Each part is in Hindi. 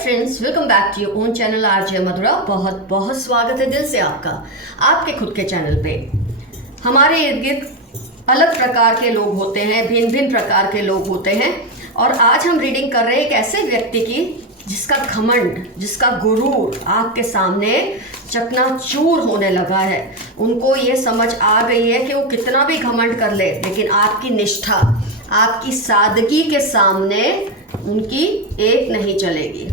Friends, welcome back to your own channel RJ Madhura. बहुत बहुत स्वागत है दिल से आपका आपके खुद के चैनल पे। हमारे इर्द गिर्द अलग प्रकार के लोग होते हैं, भिन्न भिन्न प्रकार के लोग होते हैं। और आज हम रीडिंग कर रहे हैं एक ऐसे व्यक्ति की जिसका घमंड, जिसका गुरूर आपके सामने चकनाचूर होने लगा है। उनको ये समझ आ गई है कि वो कितना भी घमंड कर ले, लेकिन आपकी निष्ठा, आपकी सादगी के सामने उनकी एक नहीं चलेगी।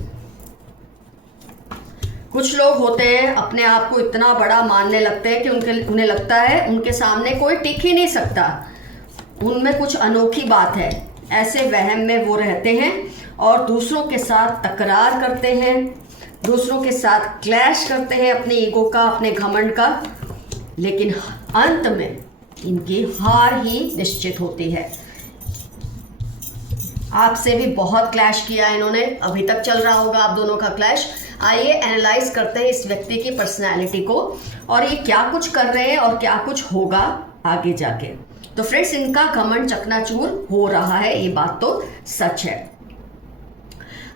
कुछ लोग होते हैं अपने आप को इतना बड़ा मानने लगते हैं कि उन्हें लगता है उनके सामने कोई टिक ही नहीं सकता, उनमें कुछ अनोखी बात है। ऐसे वहम में वो रहते हैं और दूसरों के साथ तकरार करते हैं, दूसरों के साथ क्लैश करते हैं अपने ईगो का, अपने घमंड का, लेकिन अंत में इनकी हार ही निश्चित होती है। आपसे भी बहुत क्लैश किया इन्होंने, अभी तक चल रहा होगा आप दोनों का क्लैश। आइए एनालाइज करते हैं इस व्यक्ति की पर्सनैलिटी को और ये क्या कुछ कर रहे हैं और क्या कुछ होगा आगे जाके। तो फ्रेंड्स, इनका घमंड चकनाचूर हो रहा है, ये बात तो सच है।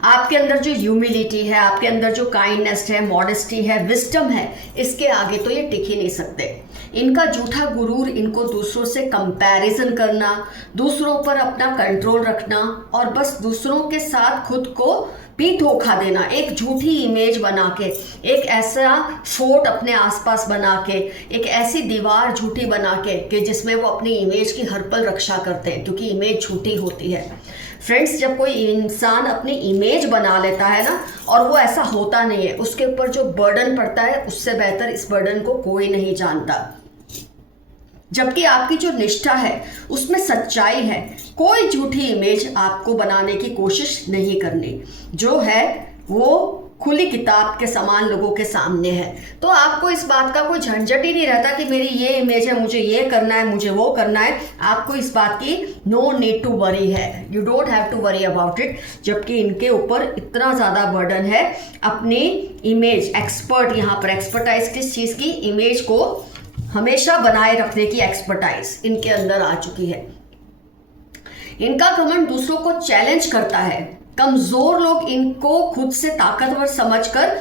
आपके अंदर जो ह्यूमिलिटी है, आपके अंदर जो काइंडनेस है, मॉडेस्टी है, विजडम है, इसके आगे तो ये टिक ही नहीं सकते। इनका झूठा गुरूर इनको दूसरों से कंपैरिजन करना, दूसरों पर अपना कंट्रोल रखना और बस दूसरों के साथ खुद को भी धोखा देना, एक झूठी इमेज बना के, एक ऐसा फोर्ट अपने आसपास बना के, एक ऐसी दीवार झूठी बना के कि जिसमें वो अपनी इमेज की हर पल रक्षा करते हैं, क्योंकि इमेज झूठी होती है। फ्रेंड्स, जब कोई इंसान अपनी इमेज बना लेता है ना, और वो ऐसा होता नहीं है, उसके ऊपर जो बर्डन पड़ता है उससे बेहतर इस बर्डन को कोई नहीं जानता। जबकि आपकी जो निष्ठा है उसमें सच्चाई है, कोई झूठी इमेज आपको बनाने की कोशिश नहीं करनी, जो है वो खुली किताब के समान लोगों के सामने है। तो आपको इस बात का कोई झंझट ही नहीं रहता कि मेरी ये इमेज है, मुझे ये करना है, मुझे वो करना है। आपको इस बात की नो नीड टू वरी है, you don't have to worry about it. जबकि इनके ऊपर इतना ज़्यादा बर्डन है अपनी इमेज, एक्सपर्ट, यहाँ पर एक्सपर्टाइज किस चीज़ की, इमेज को हमेशा बनाए रखने की एक्सपर्टाइज इनके अंदर आ चुकी है। इनका घमंड दूसरों को चैलेंज करता है। कमजोर लोग इनको खुद से ताकतवर समझकर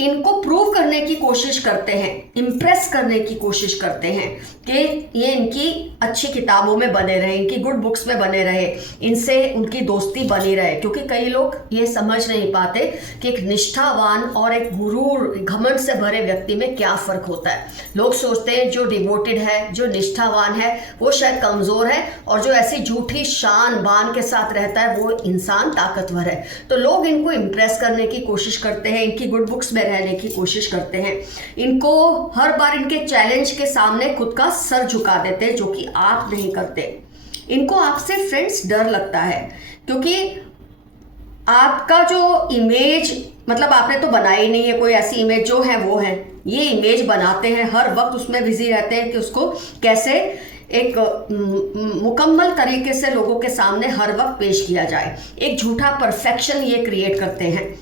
इनको प्रूव करने की कोशिश करते हैं, इम्प्रेस करने की कोशिश करते हैं कि ये इनकी अच्छी किताबों में बने रहे, इनकी गुड बुक्स में बने रहे, इनसे उनकी दोस्ती बनी रहे। क्योंकि कई लोग ये समझ नहीं पाते कि एक निष्ठावान और एक गुरूर, घमंड से भरे व्यक्ति में क्या फ़र्क होता है। लोग सोचते हैं जो डिवोटेड है, जो निष्ठावान है, वो शायद कमज़ोर है, और जो ऐसी झूठी शान बान के साथ रहता है वो इंसान ताकतवर है। तो लोग इनको इम्प्रेस करने की कोशिश करते हैं, इनकी गुड बुक्स में रहने की कोशिश करते हैं, इनको हर बार इनके चैलेंज के सामने खुद का सर झुका देते हैं, जो कि आप नहीं करते। इनको आपसे फ्रेंड्स डर लगता है, क्योंकि आपका जो इमेज, मतलब आपने तो बनाई नहीं है कोई ऐसी इमेज, जो है वो है, ये इमेज बनाते हैं, हर वक्त उसमें बिजी रहते हैं कि उसको कैसे एक मुकम्मल तरीके से लोगों के सामने हर वक्त पेश किया जाए। एक झूठा परफेक्शन ये क्रिएट करते हैं।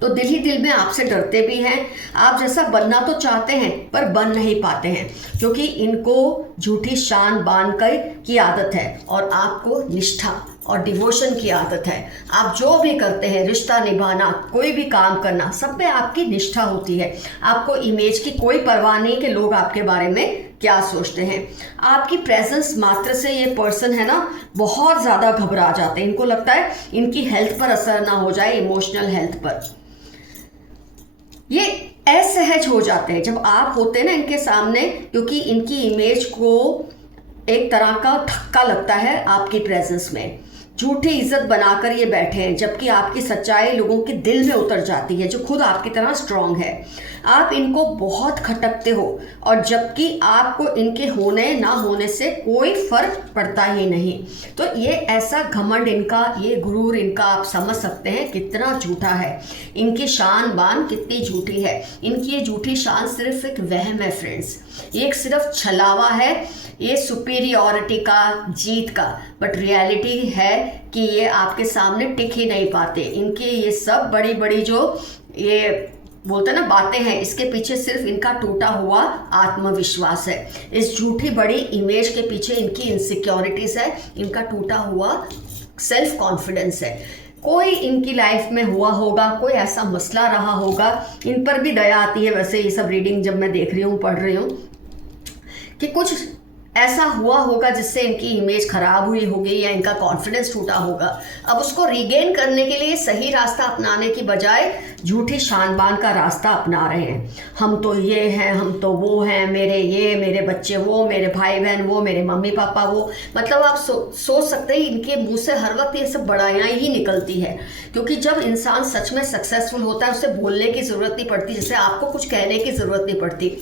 तो दिल ही दिल में आपसे डरते भी हैं, आप जैसा बनना तो चाहते हैं पर बन नहीं पाते हैं, क्योंकि इनको झूठी शान बान की आदत है और आपको निष्ठा और डिवोशन की आदत है। आप जो भी करते हैं, रिश्ता निभाना, कोई भी काम करना, सब में आपकी निष्ठा होती है। आपको इमेज की कोई परवाह नहीं कि लोग आपके बारे में क्या सोचते हैं। आपकी प्रेजेंस मात्र से ये पर्सन है ना बहुत ज़्यादा घबरा जाते हैं। इनको लगता है इनकी हेल्थ पर असर ना हो जाए, इमोशनल हेल्थ पर। ये असहज हो जाते हैं जब आप होते हैं ना इनके सामने, क्योंकि इनकी इमेज को एक तरह का धक्का लगता है आपकी प्रेजेंस में। झूठी इज्जत बनाकर ये बैठे हैं, जबकि आपकी सच्चाई लोगों के दिल में उतर जाती है, जो खुद आपकी तरह स्ट्रांग है। आप इनको बहुत खटकते हो, और जबकि आपको इनके होने ना होने से कोई फर्क पड़ता ही नहीं। तो ये ऐसा घमंड इनका, ये गुरूर इनका, आप समझ सकते हैं कितना झूठा है। इनकी शान बान कितनी झूठी है। इनकी ये झूठी शान सिर्फ एक वहम है फ्रेंड्स, ये एक सिर्फ छलावा है, ये सुपीरियॉरिटी का, जीत का। बट रियलिटी है कि ये आपके सामने टिक ही नहीं पाते। इनके ये सब बड़ी बड़ी जो ये बोलते ना बातें हैं, इसके पीछे सिर्फ इनका टूटा हुआ आत्मविश्वास है। इस झूठी बड़ी इमेज के पीछे इनकी इनसिक्योरिटीज है, इनका टूटा हुआ सेल्फ कॉन्फिडेंस है। कोई इनकी लाइफ में हुआ होगा, कोई ऐसा मसला रहा होगा। इन पर भी दया आती है वैसे ये सब रीडिंग जब मैं देख रही हूँ, पढ़ रही हूँ, कि कुछ ऐसा हुआ होगा जिससे इनकी इमेज खराब हुई होगी या इनका कॉन्फिडेंस टूटा होगा। अब उसको रीगेन करने के लिए सही रास्ता अपनाने की बजाय झूठी शान बान का रास्ता अपना रहे हैं। हम तो ये हैं, हम तो वो हैं, मेरे बच्चे वो, मेरे भाई बहन वो, मेरे मम्मी पापा वो। मतलब आप सोच सकते हैं इनके मुंह से हर वक्त ये सब बड़ाइयाँ ही निकलती है, क्योंकि जब इंसान सच में सक्सेसफुल होता है उसे बोलने की ज़रूरत नहीं पड़ती, जैसे आपको कुछ कहने की ज़रूरत नहीं पड़ती।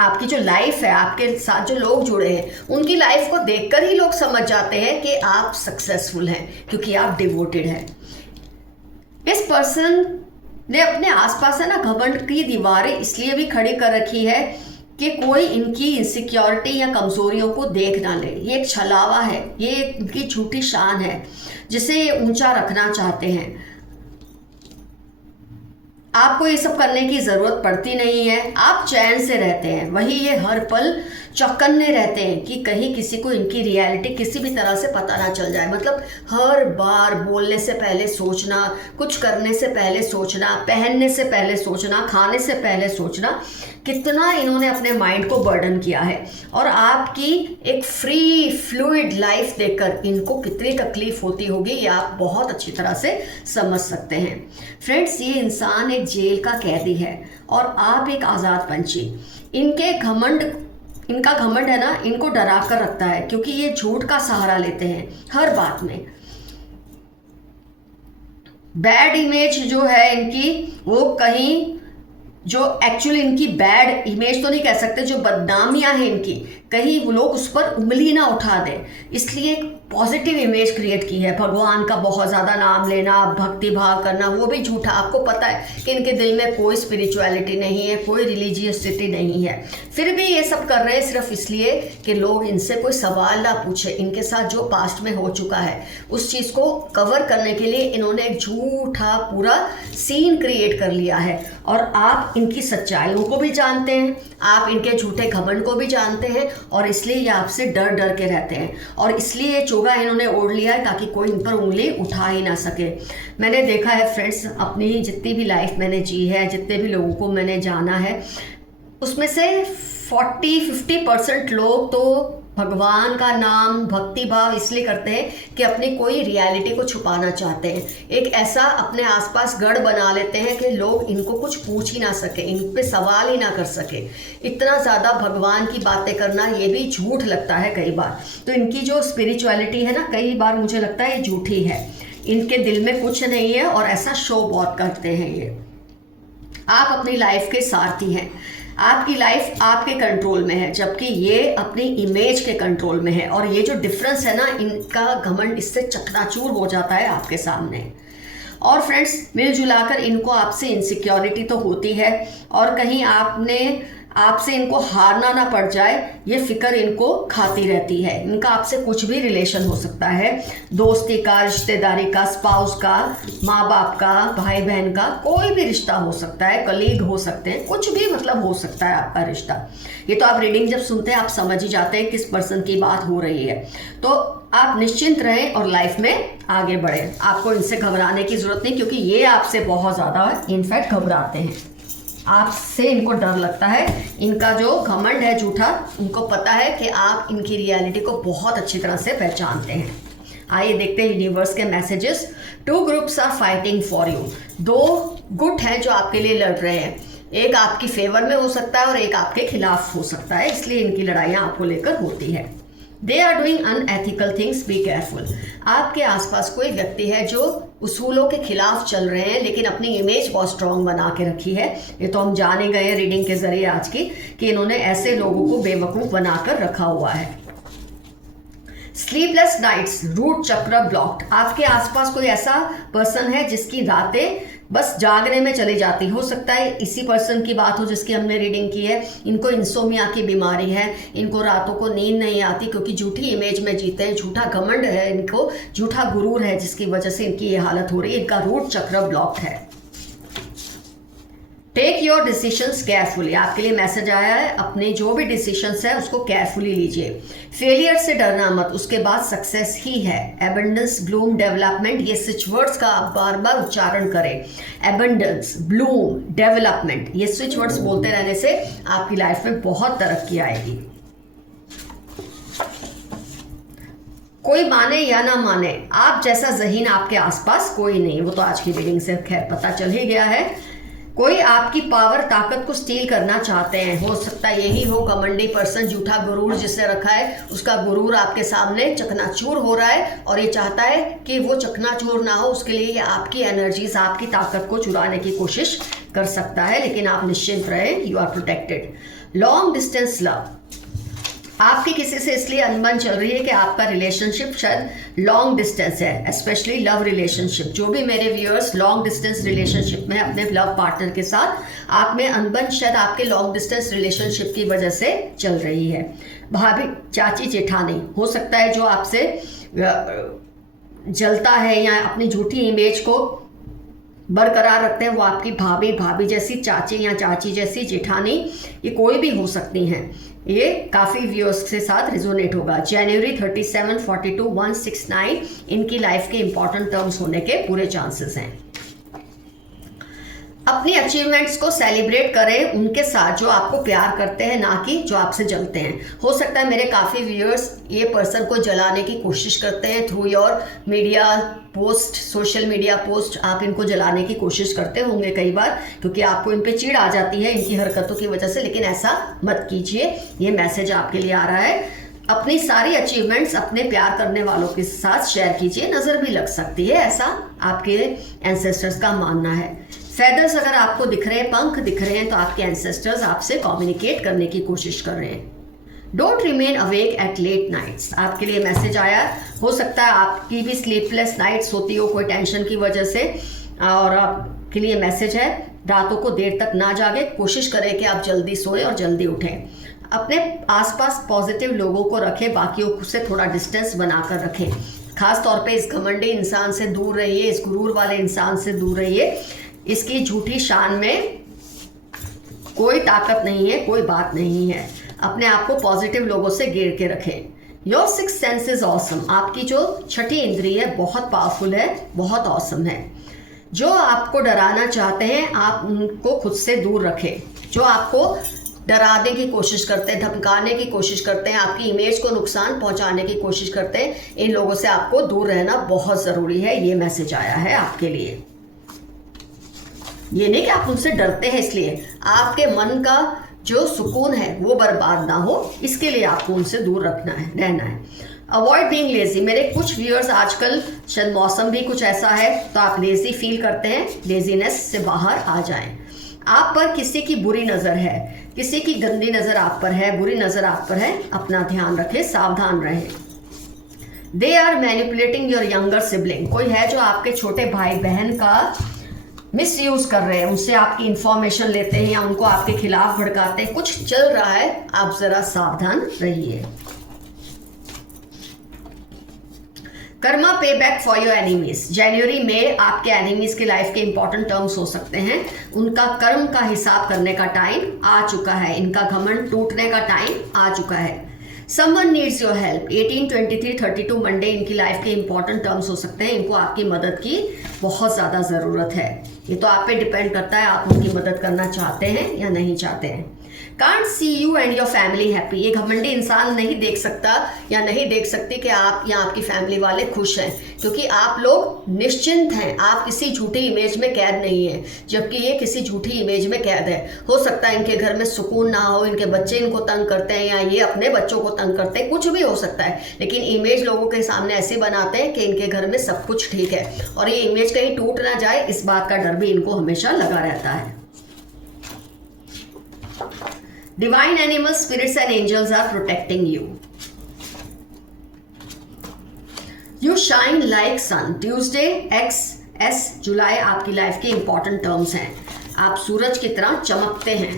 आपकी जो लाइफ है, आपके साथ जो लोग जुड़े हैं, उनकी लाइफ को देखकर ही लोग समझ जाते हैं कि आप सक्सेसफुल हैं, क्योंकि आप डिवोटेड हैं। इस पर्सन ने अपने आसपास है ना घमंड की दीवारें इसलिए भी खड़ी कर रखी है कि कोई इनकी इनसिक्योरिटी या कमजोरियों को देख ना ले। ये एक छलावा है, ये इनकी झूठी शान है जिसे ये ऊंचा रखना चाहते हैं। आपको ये सब करने की ज़रूरत पड़ती नहीं है, आप चैन से रहते हैं। वही ये हर पल चौकन्ने रहते हैं कि कहीं किसी को इनकी रियलिटी किसी भी तरह से पता ना चल जाए। मतलब हर बार बोलने से पहले सोचना, कुछ करने से पहले सोचना, पहनने से पहले सोचना, खाने से पहले सोचना, कितना इन्होंने अपने माइंड को बर्डन किया है। और आपकी एक फ्री फ्लूइड लाइफ देखकर इनको कितनी तकलीफ होती होगी ये आप बहुत अच्छी तरह से समझ सकते हैं। फ्रेंड्स, ये इंसान एक जेल का कैदी है और आप एक आज़ाद पंछी। इनका घमंड है ना, इनको डरा कर रखता है, क्योंकि ये झूठ का सहारा लेते हैं हर बात में। बैड इमेज जो है इनकी, वो कहीं जो एक्चुअली इनकी बैड इमेज तो नहीं कह सकते, जो बदनामियां हैं इनकी, कहीं वो लोग उस पर उंगली ना उठा दें, इसलिए एक पॉजिटिव इमेज क्रिएट की है। भगवान का बहुत ज़्यादा नाम लेना, भक्ति भाव करना, वो भी झूठा। आपको पता है कि इनके दिल में कोई स्पिरिचुअलिटी नहीं है, कोई रिलीजियसिटी नहीं है, फिर भी ये सब कर रहे हैं सिर्फ इसलिए कि लोग इनसे कोई सवाल ना पूछे। इनके साथ जो पास्ट में हो चुका है उस चीज़ को कवर करने के लिए इन्होंने एक झूठा पूरा सीन क्रिएट कर लिया है। और आप इनकी सच्चाइयों को भी जानते हैं, आप इनके झूठे घमंड को भी जानते हैं, और इसलिए ये आपसे डर डर के रहते हैं। और इसलिए ये चोगा इन्होंने ओढ़ लिया है ताकि कोई इन पर उंगली उठा ही ना सके। मैंने देखा है फ्रेंड्स, अपनी जितनी भी लाइफ मैंने जी है, जितने भी लोगों को मैंने जाना है, उसमें से 40-50% लोग तो भगवान का नाम, भक्ति भाव इसलिए करते हैं कि अपनी कोई रियलिटी को छुपाना चाहते हैं। एक ऐसा अपने आसपास गढ़ बना लेते हैं कि लोग इनको कुछ पूछ ही ना सके, इन पे सवाल ही ना कर सके। इतना ज़्यादा भगवान की बातें करना ये भी झूठ लगता है कई बार। तो इनकी जो स्पिरिचुअलिटी है ना, कई बार मुझे लगता है ये झूठी है, इनके दिल में कुछ नहीं है और ऐसा शो बहुत करते हैं ये। आप अपनी लाइफ के सारथी हैं, आपकी लाइफ आपके कंट्रोल में है, जबकि ये अपनी इमेज के कंट्रोल में है। और ये जो डिफरेंस है ना, इनका घमंड इससे चकनाचूर हो जाता है आपके सामने। और फ्रेंड्स, मिलजुलाकर इनको आपसे इनसिक्योरिटी तो होती है, और कहीं आपसे इनको हारना ना पड़ जाए ये फिक्र इनको खाती रहती है। इनका आपसे कुछ भी रिलेशन हो सकता है, दोस्ती का, रिश्तेदारी का, स्पाउस का, माँ बाप का, भाई बहन का, कोई भी रिश्ता हो सकता है, कलीग हो सकते हैं, कुछ भी मतलब हो सकता है आपका रिश्ता। ये तो आप रीडिंग जब सुनते हैं आप समझ ही जाते हैं किस पर्सन की बात हो रही है। तो आप निश्चिंत रहें और लाइफ में आगे बढ़ें। आपको इनसे घबराने की ज़रूरत नहीं, क्योंकि ये आपसे बहुत ज़्यादा इनफैक्ट घबराते हैं, आपसे इनको डर लगता है। इनका जो घमंड है झूठा, उनको पता है कि आप इनकी रियलिटी को बहुत अच्छी तरह से पहचानते हैं। आइए देखते हैं यूनिवर्स के messages. 2 groups are fighting for you. 2 गुट हैं जो आपके लिए लड़ रहे हैं, एक आपकी फेवर में हो सकता है और एक आपके खिलाफ हो सकता है, इसलिए इनकी लड़ाइयाँ आपको लेकर होती है। They are doing unethical things, be careful. आपके आसपास कोई व्यक्ति है जो उसूलों के खिलाफ चल रहे हैं, लेकिन अपनी इमेज बहुत स्ट्रांग बना के रखी है। ये तो हम जान ही गए हैं रीडिंग के जरिए आज की, कि इन्होंने ऐसे लोगों को बेवकूफ़ बनाकर रखा हुआ है। स्लीपलेस नाइट्स, रूट चक्र ब्लॉक्ड। आपके आसपास कोई ऐसा पर्सन है जिसकी रातें बस जागने में चली जाती। हो सकता है इसी पर्सन की बात हो जिसकी हमने रीडिंग की है। इनको इंसोमिया की बीमारी है, इनको रातों को नींद नहीं आती क्योंकि झूठी इमेज में जीते हैं, झूठा घमंड है इनको, झूठा गुरूर है, जिसकी वजह से इनकी ये हालत हो रही है। इनका रूट चक्र ब्लॉक है। टेक योर डिसीशंस केयरफुली, आपके लिए मैसेज आया है, अपने जो भी डिसीशंस है उसको केयरफुली लीजिए। फेलियर से डरना मत, उसके बाद सक्सेस ही है। एबंडेंस, ब्लूम, डेवलपमेंट, ये स्विच वर्ड्स का आप बार बार उच्चारण करें। एबंडेंस, ब्लूम, डेवलपमेंट, ये स्विच वर्ड्स बोलते रहने से आपकी लाइफ में बहुत तरक्की आएगी। कोई माने या ना माने, आप जैसा ज़हीन आपके आसपास कोई नहीं, वो तो आज की रीडिंग से खैर पता चल ही गया है। कोई आपकी पावर, ताकत को स्टील करना चाहते हैं, हो सकता है यही हो घमंडी पर्सन, झूठा गुरूर जिसने रखा है, उसका गुरूर आपके सामने चकनाचूर हो रहा है और ये चाहता है कि वो चकनाचूर ना हो, उसके लिए ये आपकी एनर्जीज, आपकी ताकत को चुराने की कोशिश कर सकता है, लेकिन आप निश्चिंत रहें, you are protected. Long distance love, आपकी किसी से इसलिए अनबन चल रही है कि आपका रिलेशनशिप शायद लॉन्ग डिस्टेंस है, स्पेशली लव रिलेशनशिप। जो भी मेरे व्यूअर्स लॉन्ग डिस्टेंस रिलेशनशिप में अपने लव पार्टनर के साथ, आप में अनबन शायद आपके लॉन्ग डिस्टेंस रिलेशनशिप की वजह से चल रही है। भाभी, चाची, जेठानी, हो सकता है जो आपसे जलता है या अपनी झूठी इमेज को बरकरार रखते हैं, वो आपकी भाभी, भाभी जैसी चाची या चाची जैसी जेठानी, ये कोई भी हो सकती हैं। ये काफ़ी व्यूअर्स के साथ रिजोनेट होगा। जनवरी 37, 42, 169 इनकी लाइफ के इंपॉर्टेंट टर्म्स होने के पूरे चांसेस हैं। अपनी अचीवमेंट्स को सेलिब्रेट करें उनके साथ जो आपको प्यार करते हैं, ना कि जो आपसे जलते हैं। हो सकता है मेरे काफ़ी व्यूअर्स ये पर्सन को जलाने की कोशिश करते हैं through your media post, social media post, आप इनको जलाने की कोशिश करते होंगे कई बार, क्योंकि आपको इन पे चिढ़ आ जाती है इनकी हरकतों की वजह से, लेकिन ऐसा मत कीजिए। ये मैसेज आपके लिए आ रहा है। अपनी सारी अचीवमेंट्स अपने प्यार करने वालों के साथ शेयर कीजिए, नज़र भी लग सकती है, ऐसा आपके एंसेस्टर्स का मानना है। फेदर्स अगर आपको दिख रहे हैं, पंख दिख रहे हैं, तो आपके एंसेस्टर्स आपसे कम्युनिकेट करने की कोशिश कर रहे हैं। Don't remain awake at late nights, आपके लिए मैसेज आया। हो सकता है आपकी भी स्लीपलेस नाइट्स होती हो कोई टेंशन की वजह से, और आपके लिए मैसेज है रातों को देर तक ना जागे, कोशिश करें कि आप जल्दी सोएं और जल्दी उठें। अपने आसपास पॉजिटिव लोगों को रखें, बाकियों से थोड़ा डिस्टेंस बनाकर रखें। खास तौर पे इस घमंडी इंसान से दूर रहिए, इस गुरूर वाले इंसान से दूर रहिए। इसकी झूठी शान में कोई ताकत नहीं है, कोई बात नहीं है। अपने आप को पॉजिटिव लोगों से घेर के रखें। Your sixth sense is awesome, आपकी जो छठी इंद्रिय है बहुत पावरफुल है, बहुत ऑसम है। जो आपको डराना चाहते हैं आप उनको खुद से दूर रखें। जो आपको डराने की कोशिश करते हैं, धमकाने की कोशिश करते हैं, आपकी इमेज को नुकसान पहुंचाने की कोशिश करते हैं, इन लोगों से आपको दूर रहना बहुत ज़रूरी है। ये मैसेज आया है आपके लिए। ये नहीं कि आप उनसे डरते हैं, इसलिए आपके मन का जो सुकून है वो बर्बाद ना हो, इसके लिए आपको उनसे दूर रहना है। अवॉइड बीइंग लेजी, मेरे कुछ व्यूअर्स आजकल शायद मौसम भी कुछ ऐसा है तो आप लेजी फील करते हैं, लेजीनेस से बाहर आ जाएं। आप पर किसी की बुरी नज़र है, किसी की गंदी नज़र आप पर है, बुरी नज़र आप पर है, अपना ध्यान रखें, सावधान रहें। They are manipulating your younger sibling, कोई है जो आपके छोटे भाई बहन का मिसयूज कर रहे हैं, उनसे आपकी इंफॉर्मेशन लेते हैं या उनको आपके खिलाफ भड़काते हैं, कुछ चल रहा है, आप जरा सावधान रहिए। कर्मा पे बैक फॉर योर एनिमीज, जनवरी में आपके एनिमीज के लाइफ के इंपॉर्टेंट टर्म्स हो सकते हैं। उनका कर्म का हिसाब करने का टाइम आ चुका है, इनका घमंड टूटने का टाइम आ चुका है। Someone needs your help, 18, 23, 32 Monday इनकी लाइफ के इंपॉर्टेंट टर्म्स हो सकते हैं। इनको आपकी मदद की बहुत ज़्यादा ज़रूरत है। ये तो आप पे डिपेंड करता है आप उनकी मदद करना चाहते हैं या नहीं चाहते हैं। Can't see you and your family happy, ये घमंडी इंसान नहीं देख सकता या नहीं देख सकती कि आप या आपकी फैमिली वाले खुश हैं, क्योंकि आप लोग निश्चिंत हैं, आप किसी झूठी इमेज में कैद नहीं हैं, जबकि ये किसी झूठी इमेज में कैद है। हो सकता है इनके घर में सुकून ना हो, इनके बच्चे इनको तंग करते हैं या ये अपने बच्चों को तंग करते हैं, कुछ भी हो सकता है, लेकिन इमेज लोगों के सामने ऐसे बनाते हैं कि इनके घर में सब कुछ ठीक है, और ये इमेज कहीं टूट ना जाए इस बात का डर भी इनको हमेशा लगा रहता है। Divine animals, spirits and angels are protecting you. You shine like sun. Tuesday, XS, जुलाई आपकी लाइफ के इंपॉर्टेंट टर्म्स हैं। आप सूरज की तरह चमकते हैं।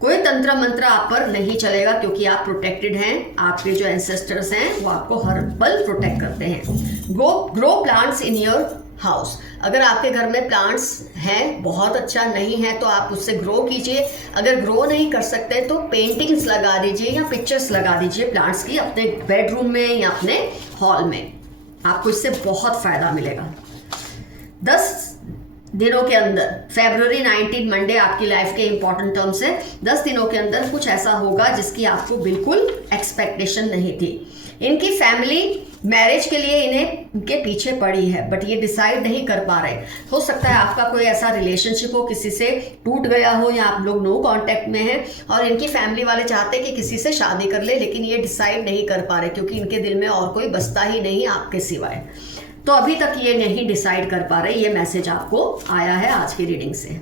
कोई तंत्र मंत्र आप पर नहीं चलेगा क्योंकि आप प्रोटेक्टेड हैं। आपके जो एंसेस्टर्स हैं वो आपको हर पल प्रोटेक्ट करते हैं। Grow plants in your house. अगर आपके घर में प्लांट्स हैं, बहुत अच्छा, नहीं है तो आप उससे ग्रो कीजिए। अगर ग्रो नहीं कर सकते तो पेंटिंग्स लगा दीजिए या पिक्चर्स लगा दीजिए प्लांट्स की अपने बेडरूम में या अपने हॉल में, आपको इससे बहुत फ़ायदा मिलेगा। 10 दिनों के अंदर, February 19 मंडे आपकी लाइफ के इंपॉर्टेंट टर्म्स है। 10 दिनों के अंदर कुछ ऐसा होगा जिसकी आपको बिल्कुल एक्सपेक्टेशन नहीं थी। इनकी फैमिली मैरिज के लिए इनके पीछे पड़ी है, बट ये डिसाइड नहीं कर पा रहे। हो सकता है आपका कोई ऐसा रिलेशनशिप हो, किसी से टूट गया हो या आप लोग नो कांटेक्ट में हैं और इनकी फैमिली वाले चाहते हैं कि किसी से शादी कर ले, लेकिन ये डिसाइड नहीं कर पा रहे क्योंकि इनके दिल में और कोई बसता ही नहीं आपके सिवाय। तो अभी तक ये नहीं डिसाइड कर पा रहे। ये मैसेज आपको आया है आज की रीडिंग से।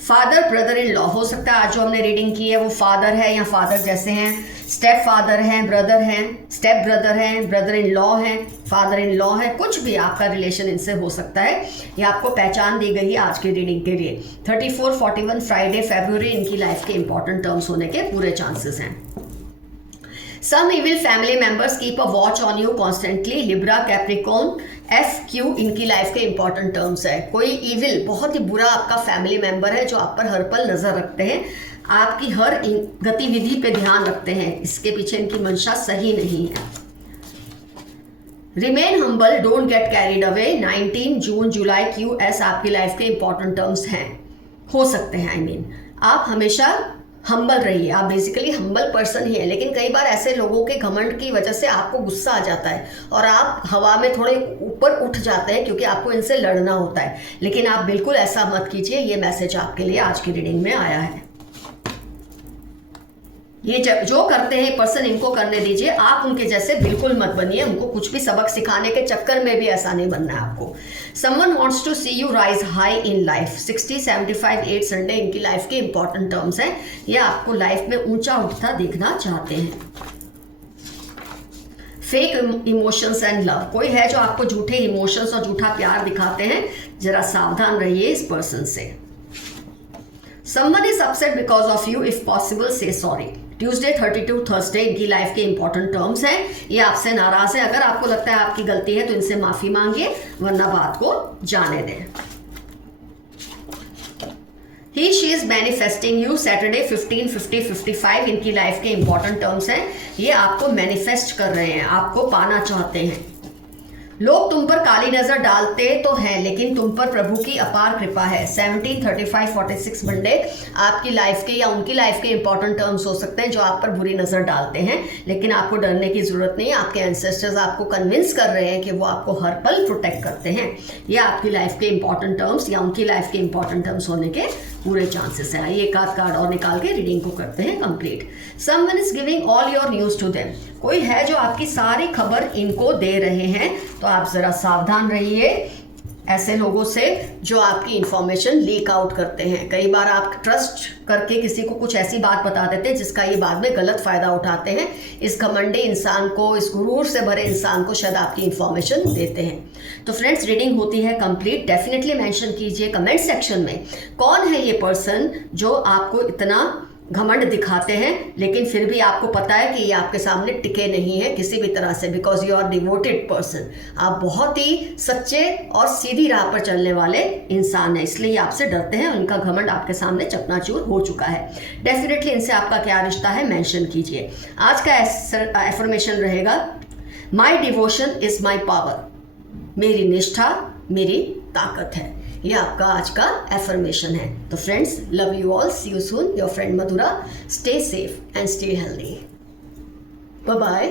फादर ब्रदर इन लॉ, हो सकता है आज जो हमने रीडिंग की है वो फादर है या फादर जैसे हैं, स्टेप फादर हैं, ब्रदर हैं, स्टेप ब्रदर हैं, ब्रदर इन लॉ हैं, फादर इन लॉ है, कुछ भी आपका रिलेशन इनसे हो सकता है। ये आपको पहचान दी गई है आज की रीडिंग के लिए। 34, 41 फ्राइडे February इनकी लाइफ के इंपॉर्टेंट टर्म्स होने के पूरे चांसेस हैं। Some evil family members keep a watch on you constantly. Libra, Capricorn, FQ इनकी लाइफ के इंपॉर्टेंट टर्म्स है। कोई इविल, बहुत ही बुरा आपका फैमिली मेंबर है जो आप पर हर पल नजर रखते हैं, आपकी हर गतिविधि पे ध्यान रखते हैं। इसके पीछे इनकी मंशा सही नहीं है। Remain humble, don't get carried away. 19 June July QS आपकी लाइफ के इंपॉर्टेंट टर्म्स हैं, हो सकते हैं। आप हमेशा हम्बल रहिए। आप बेसिकली हम्बल पर्सन ही है, लेकिन कई बार ऐसे लोगों के घमंड की वजह से आपको गुस्सा आ जाता है और आप हवा में थोड़े ऊपर उठ जाते हैं क्योंकि आपको इनसे लड़ना होता है। लेकिन आप बिल्कुल ऐसा मत कीजिए। ये मैसेज आपके लिए आज की रीडिंग में आया है। ये जो करते हैं पर्सन, इनको करने दीजिए। आप उनके जैसे बिल्कुल मत बनिए। उनको कुछ भी सबक सिखाने के चक्कर में भी ऐसा नहीं बनना है आपको। Someone wants to see you rise high in life. 60, 75, 8 Sunday इनकी लाइफ के इंपॉर्टेंट टर्म्स हैं। ये आपको लाइफ में ऊंचा उठता देखना चाहते हैं। फेक इमोशंस एंड लव, कोई है जो आपको झूठे इमोशंस और झूठा प्यार दिखाते हैं, जरा सावधान रहिए इस पर्सन से। Someone is upset because of you. If possible, say sorry. Tuesday 32 Thursday इनकी लाइफ के इंपॉर्टेंट टर्म्स हैं। ये आपसे नाराज है। अगर आपको लगता है आपकी गलती है तो इनसे माफी मांगिए, वरना बात को जाने दें। He she is manifesting you, Saturday 15, 50, 55 इनकी लाइफ के इंपॉर्टेंट टर्म्स हैं। ये आपको मैनिफेस्ट कर रहे हैं, आपको पाना चाहते हैं। लोग तुम पर काली नजर डालते तो हैं, लेकिन तुम पर प्रभु की अपार कृपा है। 17, 35, 46 मंडे आपकी लाइफ के या उनकी लाइफ के इंपॉर्टेंट टर्म्स हो सकते हैं जो आप पर बुरी नजर डालते हैं, लेकिन आपको डरने की जरूरत नहीं। आपके एंसेस्टर्स आपको कन्विंस कर रहे हैं कि वो आपको हर पल प्रोटेक्ट करते हैं। ये आपकी लाइफ के इंपॉर्टेंट टर्म्स या उनकी लाइफ के इंपॉर्टेंट टर्म्स होने के पूरे चांसेस हैं। आइए एक आध कार्ड और निकाल के रीडिंग को करते हैं complete. Someone is giving all your news to them, कोई है जो आपकी सारी खबर इनको दे रहे हैं, तो आप जरा सावधान रहिए ऐसे लोगों से जो आपकी इंफॉर्मेशन लीक आउट करते हैं। कई बार आप ट्रस्ट करके किसी को कुछ ऐसी बात बता देते हैं जिसका ये बाद में गलत फायदा उठाते हैं। इस घमंडी इंसान को, इस गुरूर से भरे इंसान को शायद आपकी इंफॉर्मेशन देते हैं। तो फ्रेंड्स, रीडिंग होती है कंप्लीट। डेफिनेटली मेंशन कीजिए कमेंट सेक्शन में कौन है ये पर्सन जो आपको इतना घमंड दिखाते हैं, लेकिन फिर भी आपको पता है कि ये आपके सामने टिके नहीं है किसी भी तरह से, because you are devoted person. आप बहुत ही सच्चे और सीधी राह पर चलने वाले इंसान हैं, इसलिए आपसे डरते हैं। उनका घमंड आपके सामने चकनाचूर हो चुका है। डेफिनेटली इनसे आपका क्या रिश्ता है मेंशन कीजिए। आज का एफर्मेशन रहेगा, माई डिवोशन इज माई पावर, मेरी निष्ठा मेरी ताकत है। ये आपका आज का एफर्मेशन है। तो friends, love you all, see you soon, your friend Madhura. Stay safe and stay healthy. Bye bye.